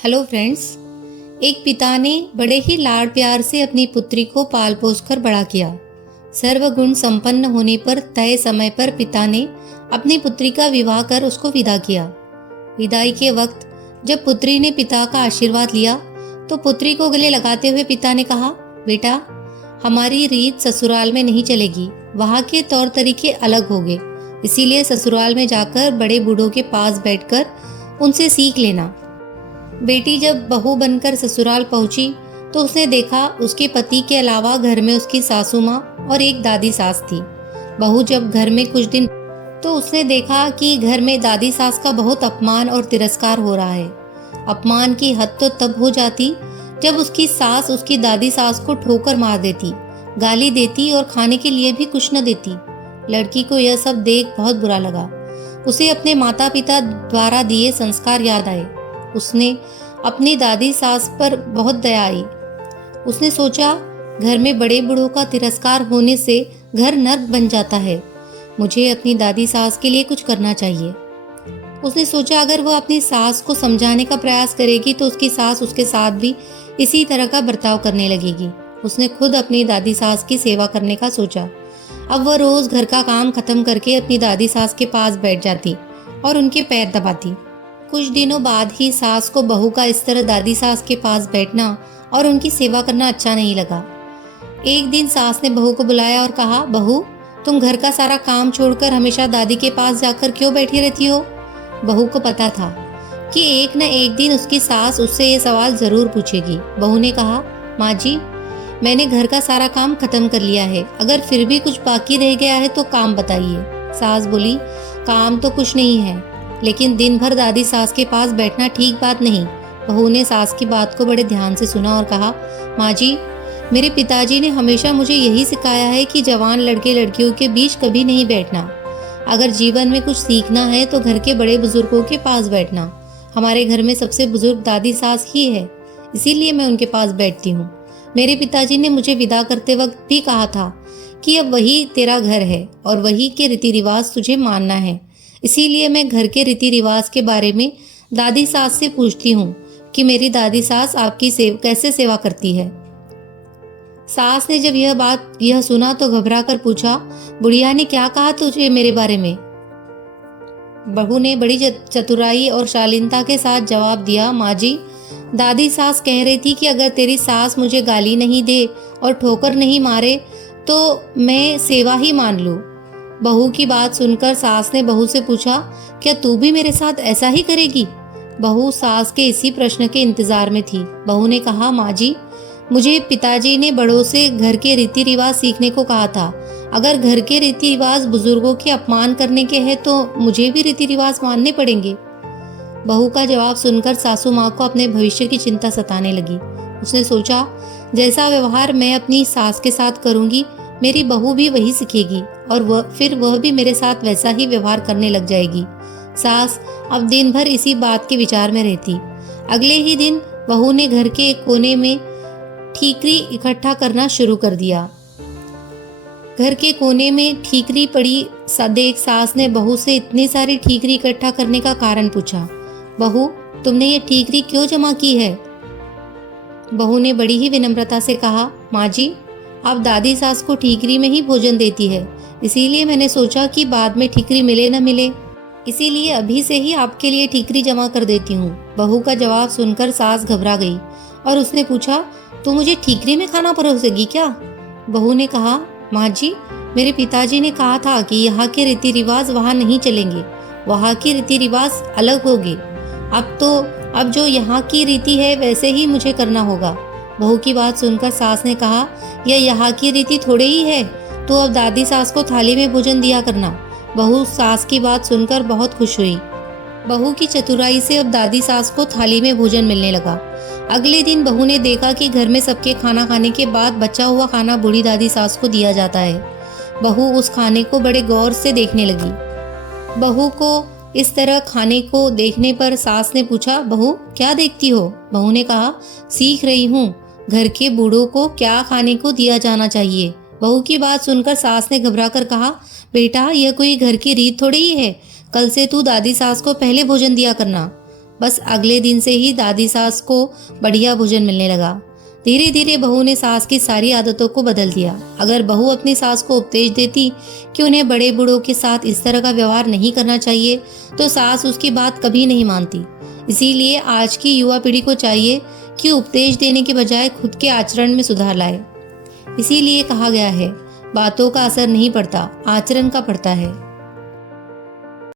Hello friends. एक पिता ने बड़े ही लाड प्यार से अपनी पुत्री को पाल पोस कर बड़ा किया। सर्वगुण संपन्न होने पर तय समय पर पिता ने अपनी पुत्री का विवाह कर उसको विदा किया। विदाई के वक्त जब पुत्री ने पिता का आशीर्वाद लिया तो पुत्री को गले लगाते हुए पिता ने कहा, बेटा, हमारी रीत ससुराल में नहीं चलेगी, वहाँ के तौर तरीके अलग होंगे, इसीलिए ससुराल में जाकर बड़े बूढ़ों के पास बैठकर उनसे सीख लेना। बेटी जब बहू बनकर ससुराल पहुंची तो उसने देखा उसके पति के अलावा घर में उसकी सासू माँ और एक दादी सास थी। बहू जब घर में कुछ दिन तो उसने देखा कि घर में दादी सास का बहुत अपमान और तिरस्कार हो रहा है। अपमान की हद तो तब हो जाती जब उसकी सास उसकी दादी सास को ठोकर मार देती, गाली देती और खाने के लिए भी कुछ न देती। लड़की को यह सब देख बहुत बुरा लगा। उसे अपने माता पिता द्वारा दिए संस्कार याद आए। उसने अपनी दादी सास पर बहुत दया आई। उसने सोचा, घर में बड़े बूढ़ों का तिरस्कार होने से घर नर्क बन जाता है, मुझे अपनी दादी सास के लिए कुछ करना चाहिए। उसने सोचा अगर वह अपनी सास को समझाने का प्रयास करेगी तो उसकी सास उसके साथ भी इसी तरह का बर्ताव करने लगेगी। उसने खुद अपनी दादी सास की सेवा करने का सोचा। अब वह रोज घर का काम खत्म करके अपनी दादी सास के पास बैठ जाती और उनके पैर दबाती। कुछ दिनों बाद ही सास को बहू का इस तरह दादी सास के पास बैठना और उनकी सेवा करना अच्छा नहीं लगा। एक दिन सास ने बहू को बुलाया और कहा, बहू, तुम घर का सारा काम छोड़कर हमेशा दादी के पास जाकर क्यों बैठी रहती हो? बहू को पता था कि एक न एक दिन उसकी सास उससे ये सवाल जरूर पूछेगी। बहू ने कहा, माँ जी, मैंने घर का सारा काम खत्म कर लिया है, अगर फिर भी कुछ बाकी रह गया है तो काम बताइए। सास बोली, काम तो कुछ नहीं है, लेकिन दिन भर दादी सास के पास बैठना ठीक बात नहीं। बहू ने सास की बात को बड़े ध्यान से सुना और कहा, माँ जी, मेरे पिताजी ने हमेशा मुझे यही सिखाया है कि जवान लड़के लड़कियों के बीच कभी नहीं बैठना। अगर जीवन में कुछ सीखना है तो घर के बड़े बुजुर्गों के पास बैठना। हमारे घर में सबसे बुजुर्ग दादी सास ही है, इसीलिए मैं उनके पास बैठती हूँ। मेरे पिताजी ने मुझे विदा करते वक्त भी कहा था कि अब वही तेरा घर है और वही के रीति रिवाज तुझे मानना है, इसीलिए मैं घर के रीति रिवाज के बारे में दादी सास से पूछती हूँ कि मेरी दादी सास आपकी कैसे सेवा करती है। सास ने जब यह सुना तो घबरा कर पूछा, बुढ़िया ने क्या कहा तुझे मेरे बारे में? बहू ने बड़ी चतुराई और शालीनता के साथ जवाब दिया, माँ जी, दादी सास कह रही थी कि अगर तेरी सास मुझे गाली नहीं दे और ठोकर नहीं मारे तो मैं सेवा ही मान लूँ। बहू की बात सुनकर सास ने बहू से पूछा, क्या तू भी मेरे साथ ऐसा ही करेगी? बहू सास के इसी प्रश्न के इंतजार में थी। बहू ने कहा, माँ जी, मुझे पिताजी ने बड़ों से घर के रीति रिवाज सीखने को कहा था। अगर घर के रीति रिवाज बुजुर्गों के अपमान करने के हैं तो मुझे भी रीति रिवाज मानने पड़ेंगे। बहू का जवाब सुनकर सासू माँ को अपने भविष्य की चिंता सताने लगी। उसने सोचा, जैसा व्यवहार मैं अपनी सास के साथ करूंगी, मेरी बहू भी वही सीखेगी और वह भी मेरे साथ वैसा ही व्यवहार करने लग जाएगी। सास अब दिन भर इसी बात के विचार में रहती। अगले ही दिन बहू ने घर के एक कोने में ठीकरी इकट्ठा करना शुरू कर दिया। घर के कोने में ठीकरी पड़ी देख सास ने बहू से इतनी सारी ठीकरी इकट्ठा करने का कारण पूछा। बहू, तुमने ये ठीकरी क्यों जमा की है? बहू ने बड़ी ही विनम्रता से कहा, माँ जी, आप दादी सास को ठीकरी में ही भोजन देती है, इसीलिए मैंने सोचा कि बाद में ठीकरी मिले न मिले, इसीलिए अभी से ही आपके लिए ठीकरी जमा कर देती हूँ। बहू का जवाब सुनकर सास घबरा गई और उसने पूछा, तू मुझे ठीकरी में खाना परोसेगी क्या? बहू ने कहा, माँ जी, मेरे पिताजी ने कहा था कि यहाँ के रीति रिवाज वहाँ नहीं चलेंगे, वहाँ के रीति रिवाज अलग होंगे। अब जो यहाँ की रीति है वैसे ही मुझे करना होगा। बहू की बात सुनकर सास ने कहा, यह यहाँ की रीति थोड़े ही है, तो अब दादी सास को थाली में भोजन दिया करना। बहू सास की बात सुनकर बहुत खुश हुई। बहू की चतुराई से अब दादी सास को थाली में भोजन मिलने लगा। अगले दिन बहू ने देखा कि घर में सबके खाना खाने के बाद बचा हुआ खाना बूढ़ी दादी सास को दिया जाता है। बहू उस खाने को बड़े गौर से देखने लगी। बहू को इस तरह खाने को देखने पर सास ने पूछा, बहू, क्या देखती हो? बहू ने कहा, सीख रही हूँ घर के बूढ़ों को क्या खाने को दिया जाना चाहिए। बहू की बात सुनकर सास ने घबरा कर कहा, बेटा, यह कोई घर की रीत थोड़ी ही है, कल से तू दादी सास को पहले भोजन दिया करना। बस अगले दिन से ही दादी सास को बढ़िया भोजन मिलने लगा। धीरे धीरे बहू ने सास की सारी आदतों को बदल दिया। अगर बहू अपनी सास को उपदेश देती कि उन्हें बड़े बूढ़ों के साथ इस तरह का व्यवहार नहीं करना चाहिए, तो सास उसकी बात कभी नहीं मानती। इसीलिए आज की युवा पीढ़ी को चाहिए कि उपदेश देने के बजाय खुद के आचरण में सुधार लाए। इसीलिए कहा गया है, बातों का असर नहीं पड़ता, आचरण का पड़ता है।